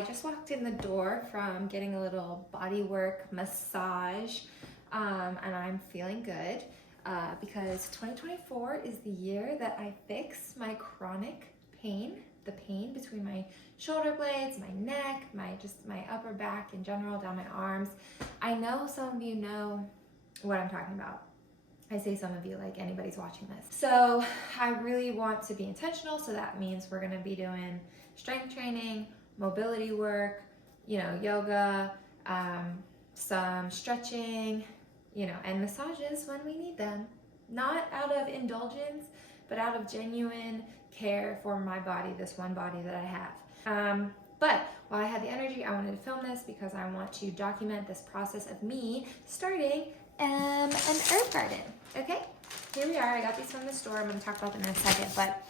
I just walked in the door from getting a little body work massage, and I'm feeling good because 2024 is the year that I fix my chronic pain, the pain between my shoulder blades, my neck, my upper back in general, down my arms. I know some of you know what I'm talking about. I say some of you like anybody's watching this. So I really want to be intentional. So that means we're gonna be doing strength training, mobility work, yoga, some stretching, and massages when we need them. Not out of indulgence, but out of genuine care for my body, this one body that I have. But while I had the energy, I wanted to film this because I want to document this process of me starting an herb garden. Okay, here we are. I got these from the store. I'm going to talk about them in a second, but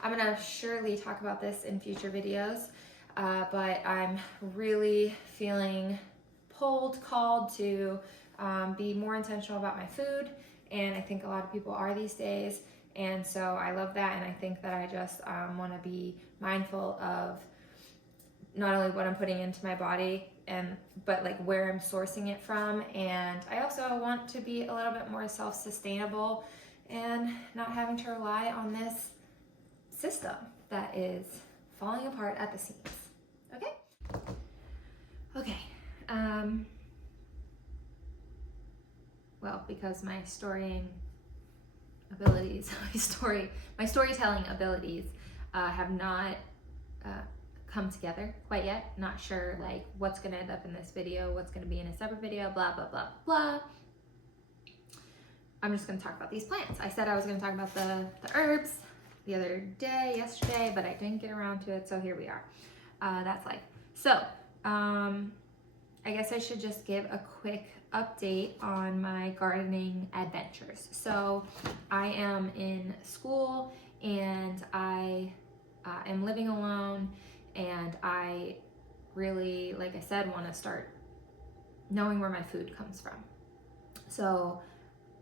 I'm going to surely talk about this in future videos, but I'm really feeling called to be more intentional about my food, and I think a lot of people are these days, and so I love that, and I think that I just want to be mindful of not only what I'm putting into my body, but like where I'm sourcing it from, and I also want to be a little bit more self-sustainable and not having to rely on this system that is falling apart at the seams. Okay. Well, because my storytelling abilities have not come together quite yet. Not sure like what's gonna end up in this video, what's gonna be in a separate video, blah, blah, blah, blah. I'm just gonna talk about these plants. I said I was gonna talk about the herbs the other day, yesterday, but I didn't get around to it, so here we are. That's life. So, I guess I should just give a quick update on my gardening adventures. So I am in school and I am living alone, and I really, like I said, want to start knowing where my food comes from. So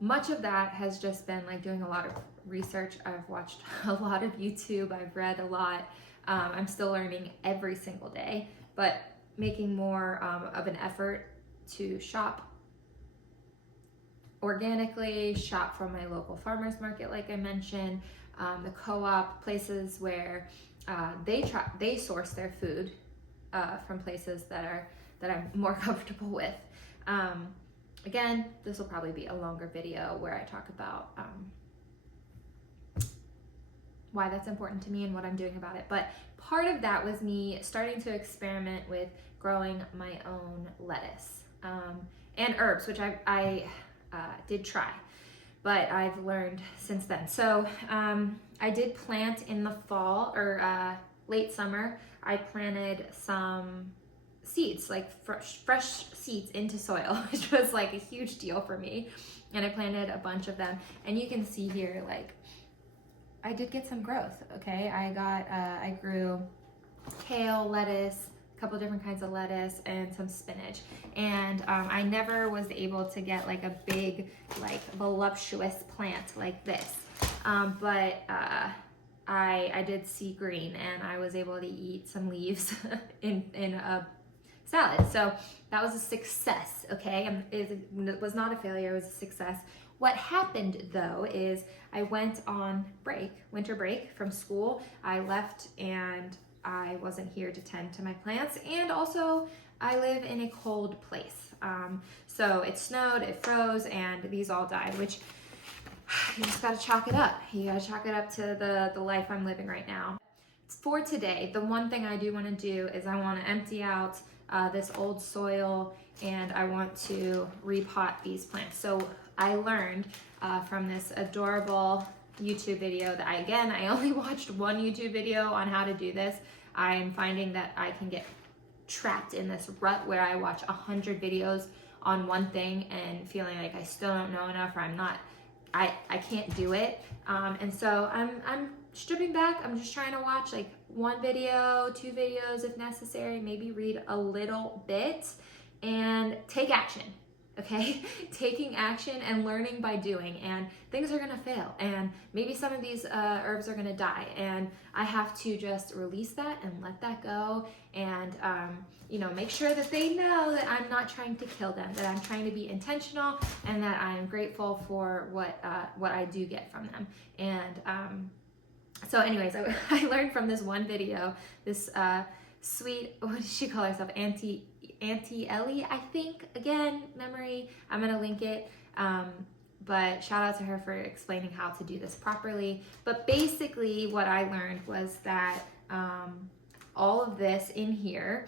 much of that has just been like doing a lot of research. I've watched a lot of YouTube, I've read a lot. I'm still learning every single day, but making more of an effort to shop organically, shop from my local farmers market, like I mentioned, the co-op, places where they source their food from places that I'm more comfortable with. Again, this will probably be a longer video where I talk about why that's important to me and what I'm doing about it. But part of that was me starting to experiment with growing my own lettuce and herbs, which I did try, but I've learned since then. So I did plant in the fall or late summer. I planted some seeds, like fresh seeds into soil, which was like a huge deal for me. And I planted a bunch of them, and you can see here, like, I did get some growth, okay? I grew kale, lettuce, a couple different kinds of lettuce, and some spinach. And I never was able to get like a big, like voluptuous plant like this. But I did see green, and I was able to eat some leaves in a salad. So that was a success, okay? It was not a failure, it was a success. What happened though is I went on winter break from school. I left and I wasn't here to tend to my plants, and also I live in a cold place. So it snowed, it froze, and these all died, which you just gotta chalk it up. You gotta chalk it up to the life I'm living right now. For today, the one thing I do wanna do is I wanna empty out this old soil, and I want to repot these plants. So I learned from this adorable YouTube video that I only watched one YouTube video on how to do this. I'm finding that I can get trapped in this rut where I watch 100 videos on one thing and feeling like I still don't know enough, or I can't do it. And so I'm stripping back. I'm just trying to watch like one video, 2 videos if necessary, maybe read a little bit and take action. okay? Taking action and learning by doing, and things are gonna fail, and maybe some of these herbs are gonna die, and I have to just release that and let that go, and you know, make sure that they know that I'm not trying to kill them, that I'm trying to be intentional, and that I'm grateful for what I do get from them. And so anyways, I learned from this one video, this sweet, what does she call herself? Auntie Ellie, I think. Again, memory, I'm gonna link it. But shout out to her for explaining how to do this properly. But basically what I learned was that all of this in here,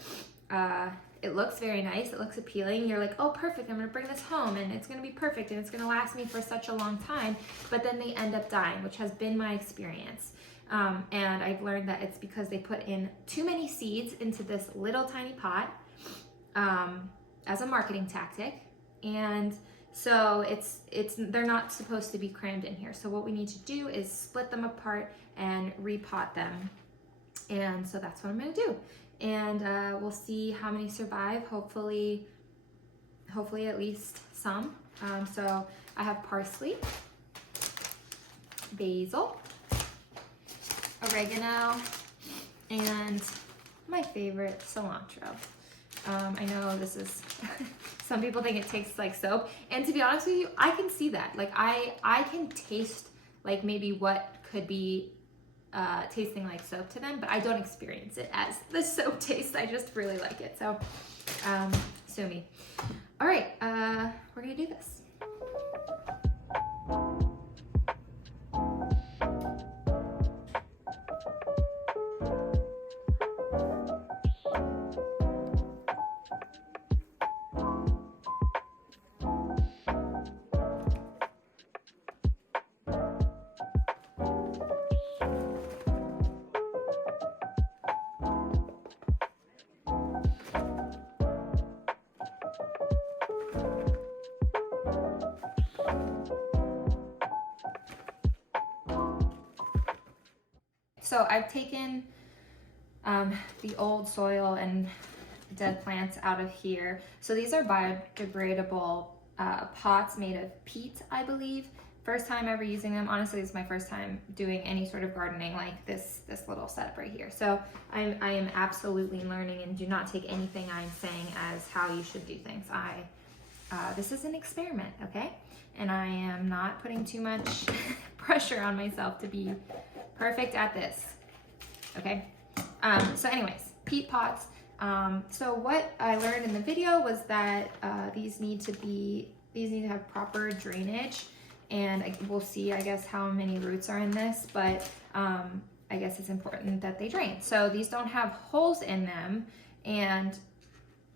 it looks very nice, it looks appealing. You're like, oh, perfect, I'm gonna bring this home and it's gonna be perfect and it's gonna last me for such a long time. But then they end up dying, which has been my experience. And I've learned that it's because they put in too many seeds into this little tiny pot as a marketing tactic. And so they're not supposed to be crammed in here. So what we need to do is split them apart and repot them. And so that's what I'm gonna do. And we'll see how many survive. Hopefully at least some. So I have parsley, basil, oregano, and my favorite, cilantro. I know this is, some people think it tastes like soap, and to be honest with you, I can see that. Like I can taste like maybe what could be tasting like soap to them, but I don't experience it as the soap taste. I just really like it. So sue me. All right, we're gonna do this. So I've taken the old soil and dead plants out of here. So these are biodegradable pots made of peat, I believe. First time ever using them. Honestly, this is my first time doing any sort of gardening like this little setup right here. So I am absolutely learning, and do not take anything I'm saying as how you should do things. This is an experiment, okay? And I am not putting too much pressure on myself to be perfect at this, okay? So anyways, peat pots. So what I learned in the video was that these need to have proper drainage, and we'll see, I guess, how many roots are in this, but I guess it's important that they drain. So these don't have holes in them, and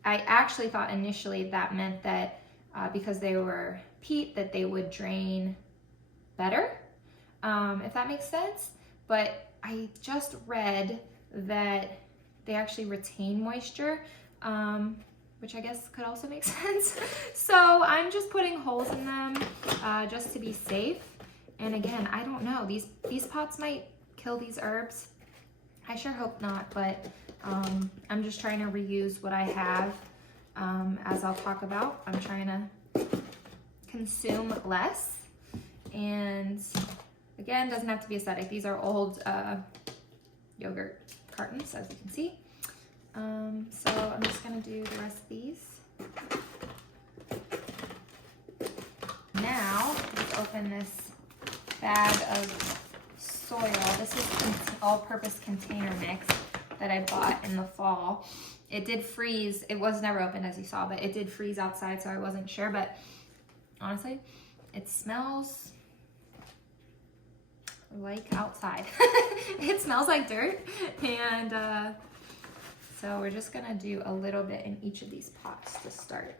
I actually thought initially that meant that because they were peat, that they would drain better, if that makes sense. But I just read that they actually retain moisture, which I guess could also make sense. So I'm just putting holes in them just to be safe. And again, I don't know, these pots might kill these herbs. I sure hope not, but I'm just trying to reuse what I have. As I'll talk about, I'm trying to consume less. And again, doesn't have to be aesthetic. These are old yogurt cartons, as you can see. So I'm just gonna do the rest of these. Now, let's open this bag of soil. This is all-purpose container mix that I bought in the fall. It did freeze. It was never opened, as you saw, but it did freeze outside, so I wasn't sure. But honestly, it smells like outside. It smells like dirt. And so we're just gonna do a little bit in each of these pots to start.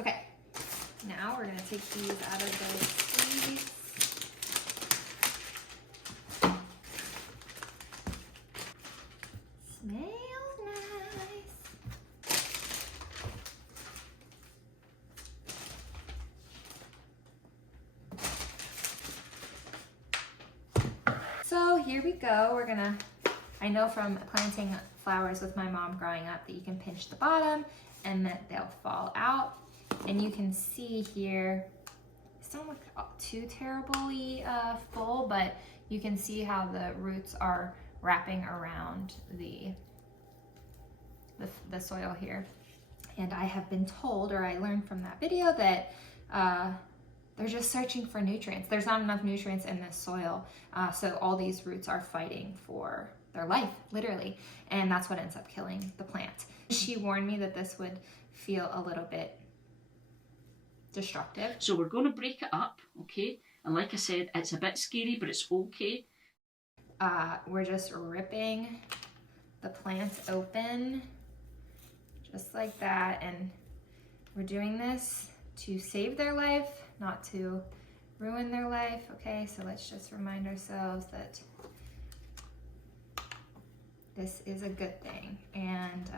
Okay, now we're gonna take these out of the sleeves. Smells nice. So we go. I know from planting flowers with my mom growing up that you can pinch the bottom and that they'll fall out. And you can see here, it doesn't look too terribly full, but you can see how the roots are wrapping around the soil here. And I have been told, or I learned from that video, that they're just searching for nutrients. There's not enough nutrients in this soil, so all these roots are fighting for their life, literally, and that's what ends up killing the plant. She warned me that this would feel a little bit destructive. So we're going to break it up, okay? And like I said, it's a bit scary, but it's okay. We're just ripping the plant open, just like that, and we're doing this to save their life, not to ruin their life, okay? So let's just remind ourselves that this is a good thing, and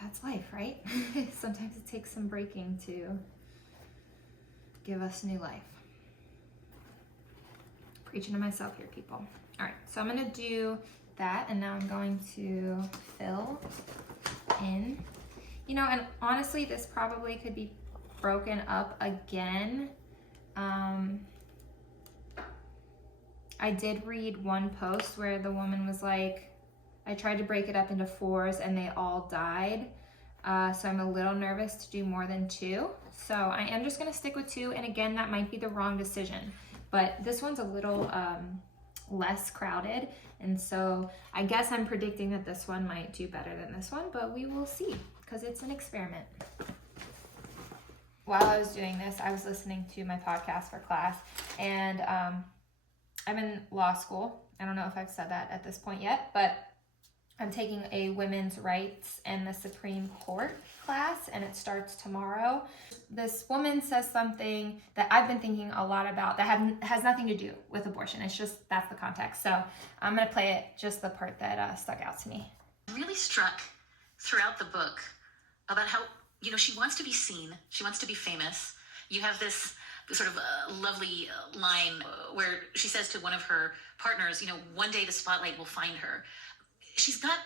that's life, right? Sometimes it takes some breaking to give us new life. Preaching to myself here, people. All right, so I'm gonna do that, and now I'm going to fill in. You know, and honestly, this probably could be broken up again. I did read one post where the woman was like, I tried to break it up into 4s and they all died. So I'm a little nervous to do more than 2. So I am just gonna stick with 2. And again, that might be the wrong decision, but this one's a little less crowded. And so I guess I'm predicting that this one might do better than this one, but we will see, because it's an experiment. While I was doing this, I was listening to my podcast for class, and I'm in law school. I don't know if I've said that at this point yet, but I'm taking a women's rights and the Supreme Court class, and it starts tomorrow. This woman says something that I've been thinking a lot about that has nothing to do with abortion. It's just, that's the context. So I'm gonna play it, just the part that stuck out to me. Really struck throughout the book about how, you know, she wants to be seen, she wants to be famous. You have this sort of lovely line where she says to one of her partners, you know, one day the spotlight will find her. She's got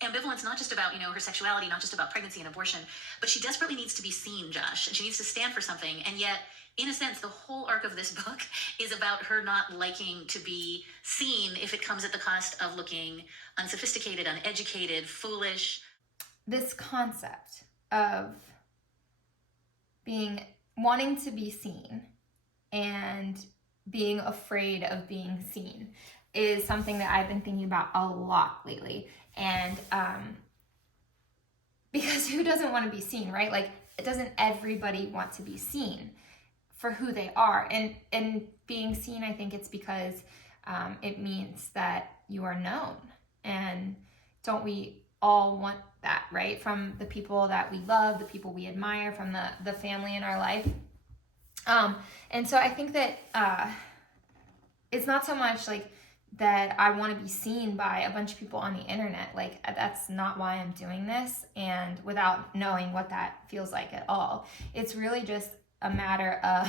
ambivalence, not just about, you know, her sexuality, not just about pregnancy and abortion, but she desperately needs to be seen, Josh, and she needs to stand for something. And yet, in a sense, the whole arc of this book is about her not liking to be seen if it comes at the cost of looking unsophisticated, uneducated, foolish. This concept of wanting to be seen and being afraid of being seen is something that I've been thinking about a lot lately. And because who doesn't want to be seen, right? Like, doesn't everybody want to be seen for who they are? And being seen, I think it's because it means that you are known. And don't we all want that, right? From the people that we love, the people we admire, from the family in our life. And so I think that it's not so much like that I want to be seen by a bunch of people on the internet. Like, that's not why I'm doing this, and without knowing what that feels like at all. It's really just a matter of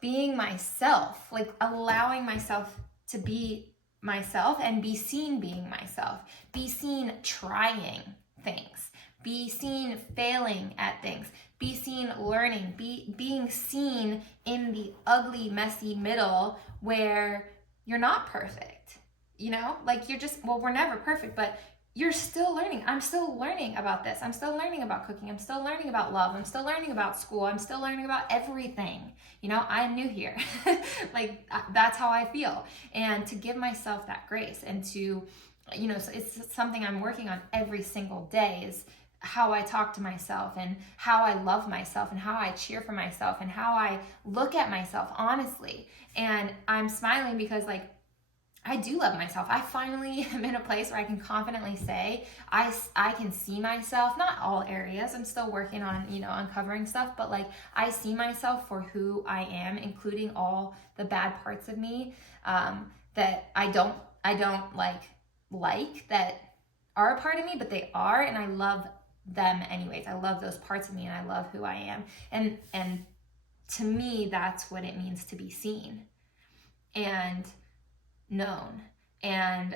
being myself, like allowing myself to be myself and be seen being myself, be seen trying things, be seen failing at things, be seen learning, being seen in the ugly, messy middle where you're not perfect, you know? Like, you're just, well, we're never perfect, but you're still learning. I'm still learning about this. I'm still learning about cooking. I'm still learning about love. I'm still learning about school. I'm still learning about everything. You know, I'm new here. Like, that's how I feel. And to give myself that grace and to, you know, it's something I'm working on every single day, is how I talk to myself and how I love myself and how I cheer for myself and how I look at myself honestly. And I'm smiling because, like, I do love myself. I finally am in a place where I can confidently say I can see myself, not all areas. I'm still working on, you know, uncovering stuff, but like, I see myself for who I am, including all the bad parts of me that I don't like that are a part of me, but they are, and I love them anyways. I love those parts of me, and I love who I am. And to me, that's what it means to be seen. and known. And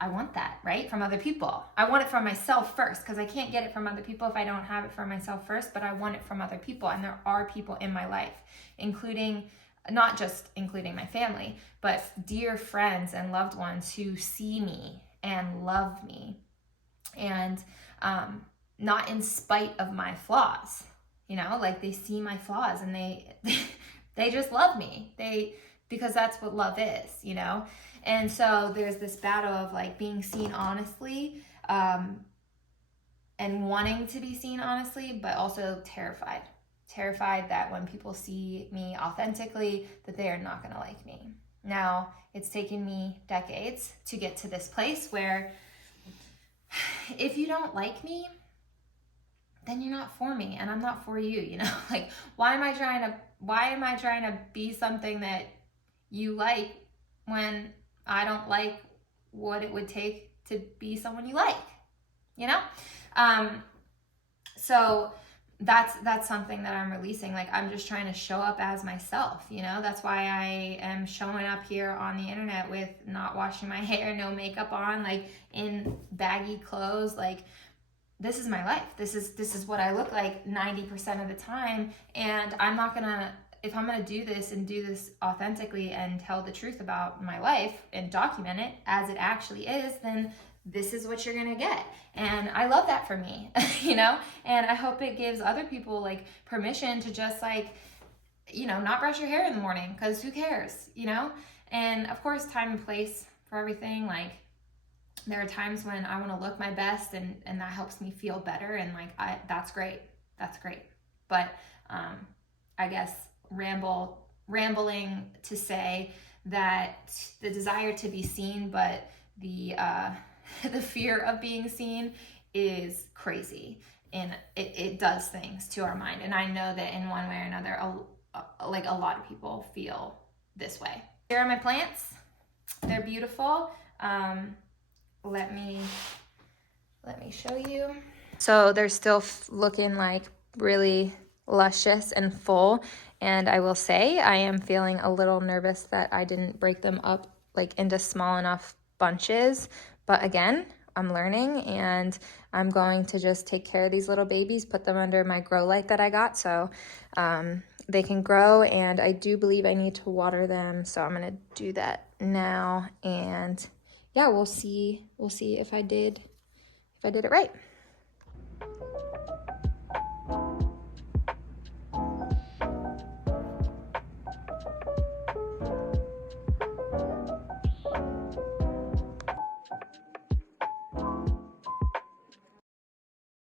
I want that, right? From other people. I want it from myself first, because I can't get it from other people if I don't have it for myself first, but I want it from other people. And there are people in my life, not just including my family, but dear friends and loved ones who see me and love me, and not in spite of my flaws. You know, like they see my flaws and they just love me. Because that's what love is, you know? And so there's this battle of like being seen honestly, and wanting to be seen honestly, but also terrified that when people see me authentically, that they are not gonna like me. Now, it's taken me decades to get to this place where if you don't like me, then you're not for me, and I'm not for you, you know? Like, why am I trying to be something that you like when I don't like what it would take to be someone you like, you know? So that's something that I'm releasing. Like, I'm just trying to show up as myself, you know? That's why I am showing up here on the internet with not washing my hair, no makeup on, like in baggy clothes. Like, this is my life. This is what I look like 90% of the time. And if I'm gonna do this and do this authentically and tell the truth about my life and document it as it actually is, then this is what you're gonna get. And I love that for me, you know? And I hope it gives other people like permission to just like, you know, not brush your hair in the morning, because who cares, you know? And of course, time and place for everything. Like, there are times when I want to look my best, and that helps me feel better, and like that's great. But I guess rambling to say that the desire to be seen, but the fear of being seen is crazy, and it does things to our mind. And I know that in one way or another, a lot of people feel this way. Here are my plants. They're beautiful. Let me show you. So they're still looking like really luscious and full. And I will say I am feeling a little nervous that I didn't break them up like into small enough bunches. But again, I'm learning, and I'm going to just take care of these little babies, put them under my grow light that I got so they can grow. And I do believe I need to water them, so I'm gonna do that now. And yeah, we'll see if I did it right.